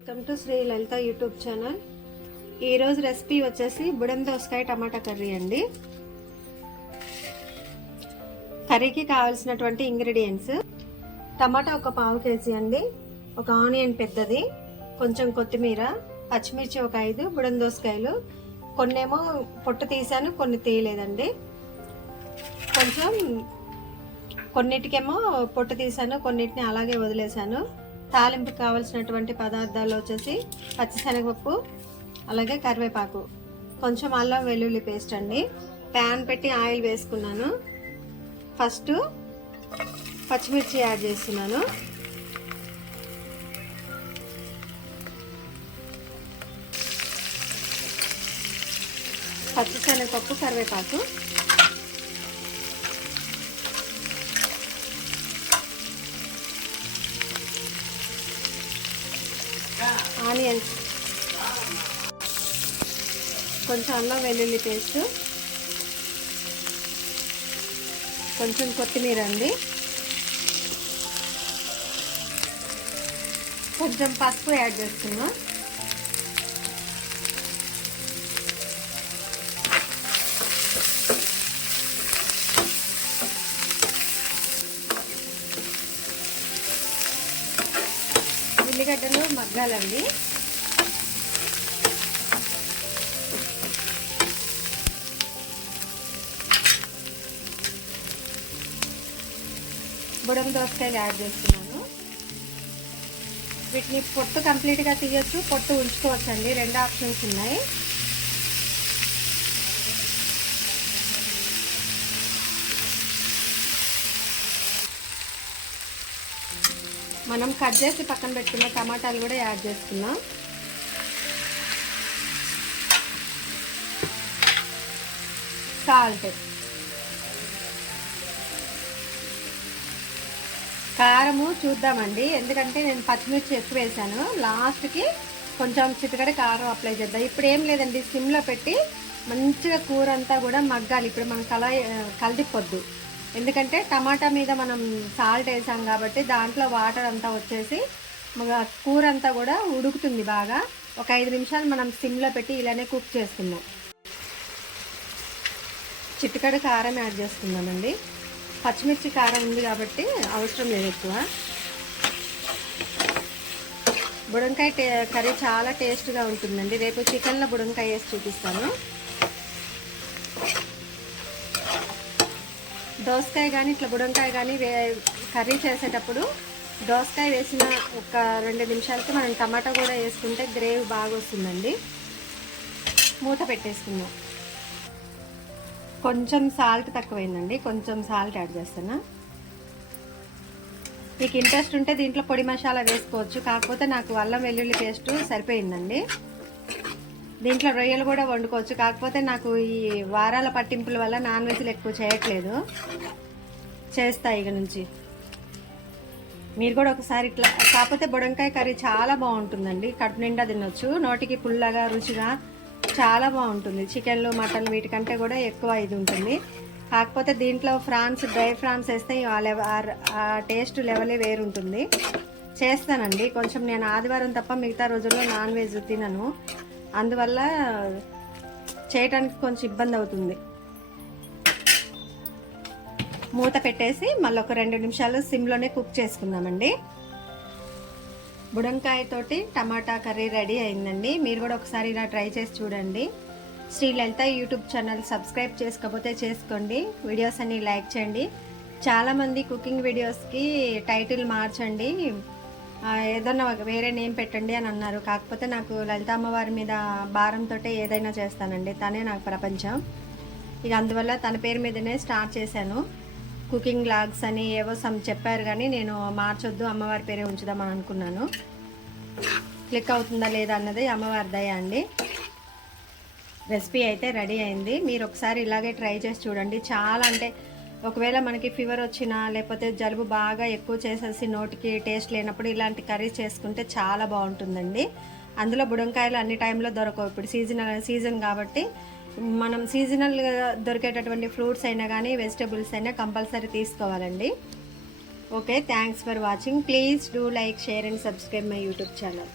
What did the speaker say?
Welcome to Shri Lalitha YouTube channel. ఈరోజు recipe వచ్చేసి బుడం దోసకాయ టమాటా కర్రీ అండి. కర్రీకి కావాల్సినటువంటి ఇంగ్రీడియంట్స్: టమాటా ఒక 1/2 కేజీ అండి, ఒక ఆనియన్ పెద్దది, కొంచెం కొత్తిమీర, పచ్చిమిర్చి ఒక 5, బుడం దోసకాయలు కొన్నేమో పొట్టు తీసాను, కొన్ని తీయలేదండి. కొన్నిటికేమో పొట్టు తీసాను, కొన్నిటిని అలాగే వదిలేసాను. తాలింపు కావాల్సినటువంటి పదార్థాలు వచ్చేసి పచ్చిశనగపప్పు, అలాగే కరివేపాకు, కొంచెం అల్లం వెల్లుల్లి పేస్ట్ అండి. ప్యాన్ పెట్టి ఆయిల్ వేసుకున్నాను. ఫస్ట్ పచ్చిమిర్చి యాడ్ చేస్తున్నాను. పచ్చిశనగపప్పు, కరివేపాకు, ఆనియన్స్, కొంచెం అల్లం వెల్లుల్లి పేస్ట్, కొంచెం కొత్తిమీర అండి, కొంచెం పసుపు యాడ్ చేస్తున్నాం. ఉల్లిగడ్డలు మగ్గాలండి. బుడం దోసకాయలు యాడ్ చేస్తున్నాను. వీటిని పొట్టు కంప్లీట్గా తీయొచ్చు, పొట్టు ఉంచుకోవచ్చు అండి, 2 ఆప్షన్స్ ఉన్నాయి. మనం కట్ చేసి పక్కన పెట్టుకున్న టమాటాలు కూడా యాడ్ చేసుకున్నాం. సాల్ట్, కారము చూద్దామండి, ఎందుకంటే నేను పచ్చిమిర్చి ఎక్కువ వేసాను. లాస్ట్కి కొంచెం చిటికెడు కారం అప్లై చేద్దాం. ఇప్పుడు ఏం లేదండి, సిమ్లో పెట్టి మంచిగా కూర అంతా కూడా మగ్గాలి. ఇప్పుడు మనం కలిదిపోద్దు, ఎందుకంటే టమాటా మీద మనం సాల్ట్ వేసాం కాబట్టి దాంట్లో వాటర్ అంతా వచ్చేసి కూర అంతా కూడా ఉడుకుతుంది బాగా. ఒక 5 నిమిషాలు మనం సిమ్లో పెట్టి ఇలానే కుక్ చేసుకుందాం. చిటికెడు కారం యాడ్ చేసుకుందామండి. పచ్చిమిర్చి కారం ఉంది కాబట్టి అవసరం లేదు ఎక్కువ. బుడంకాయ కర్రీ చాలా టేస్ట్గా ఉంటుందండి. రేపు చికెన్లో బుడంకాయ వేసి చూపిస్తాను. దోసకాయ కానీ ఇట్లా బుడంకాయ కానీ కర్రీ చేసేటప్పుడు దోసకాయ వేసిన ఒక 2 నిమిషాలకి మనం టమాటా కూడా వేసుకుంటే గ్రేవీ బాగా వస్తుందండి. మూత పెట్టేసుకుందాం. కొంచెం సాల్ట్ తక్కువైందండి, కొంచెం సాల్ట్ యాడ్ చేస్తున్నా. మీకు ఇంట్రెస్ట్ ఉంటే దీంట్లో పొడి మసాలా వేసుకోవచ్చు, కాకపోతే నాకు అల్లం వెల్లుల్లి పేస్ట్ సరిపోయిందండి. దీంట్లో రొయ్యలు కూడా వండుకోవచ్చు, కాకపోతే నాకు ఈ వారాల పట్టింపుల వల్ల నాన్ వెజ్లు ఎక్కువ చేయట్లేదు. చేస్తా ఇక నుంచి. మీరు కూడా ఒకసారి ఇట్లా. కాకపోతే బుడంకాయ కర్రీ చాలా బాగుంటుందండి, కడుపు నిండా తినొచ్చు, నోటికి పుల్లగా రుచిగా చాలా బాగుంటుంది. చికెన్లు మటన్ వీటికంటే కూడా ఎక్కువ ఇది ఉంటుంది. కాకపోతే దీంట్లో డ్రై ఫ్రాన్స్ వేస్తే ఆ టేస్ట్ లెవెలే వేరుంటుంది. చేస్తానండి కొంచెం. నేను ఆదివారం తప్ప మిగతా రోజుల్లో నాన్ వెజ్ తినను, అందువల్ల చేయటానికి కొంచెం ఇబ్బంది అవుతుంది. మూత పెట్టేసి మళ్ళీ ఒక 2 నిమిషాలు సిమ్లోనే కుక్ చేసుకుందామండి. బుడంకాయతోటి టమాటా కర్రీ రెడీ అయిందండి. మీరు కూడా ఒకసారి ఇలా ట్రై చేసి చూడండి. Shri Lalitha YouTube channel subscribe చేసుకోకపోతే చేసుకోండి. వీడియోస్ అన్ని లైక్ చేయండి. చాలామంది కుకింగ్ వీడియోస్కి టైటిల్ మార్చండి, ఏదన్నా వేరే నేమ్ పెట్టండి అని అన్నారు. కాకపోతే నాకు లలిత అమ్మవారి మీద భారంతో ఏదైనా చేస్తానండి, తనే నాకు ప్రపంచం. ఇక అందువల్ల తన పేరు మీదనే స్టార్ట్ చేశాను. కుకింగ్ వ్లాగ్స్ అని ఏవో చెప్పారు, కానీ నేను మార్చొద్దు, అమ్మవారి పేరే ఉంచుదామని అనుకున్నాను. క్లిక్ అవుతుందా లేదా అన్నది అమ్మవారి దయ అండి. రెసిపీ అయితే రెడీ అయింది. మీరు ఒకసారి ఇలాగే ట్రై చేసి చూడండి. చాలా అంటే ఒకవేళ మనకి ఫీవర్ వచ్చినా లేకపోతే జలుబు బాగా ఎక్కువ చేసేసి నోటికి టేస్ట్ లేనప్పుడు ఇలాంటి కర్రీ చేసుకుంటే చాలా బాగుంటుందండి. అందులో బుడంకాయలు అన్ని టైంలో దొరకవు. ఇప్పుడు సీజన్ కాబట్టి మనం సీజనల్గా దొరికేటటువంటి ఫ్రూట్స్ అయినా కానీ వెజిటబుల్స్ అయినా కంపల్సరీ తీసుకోవాలండి. Okay, thanks for watching. Please do like, share and subscribe my YouTube channel.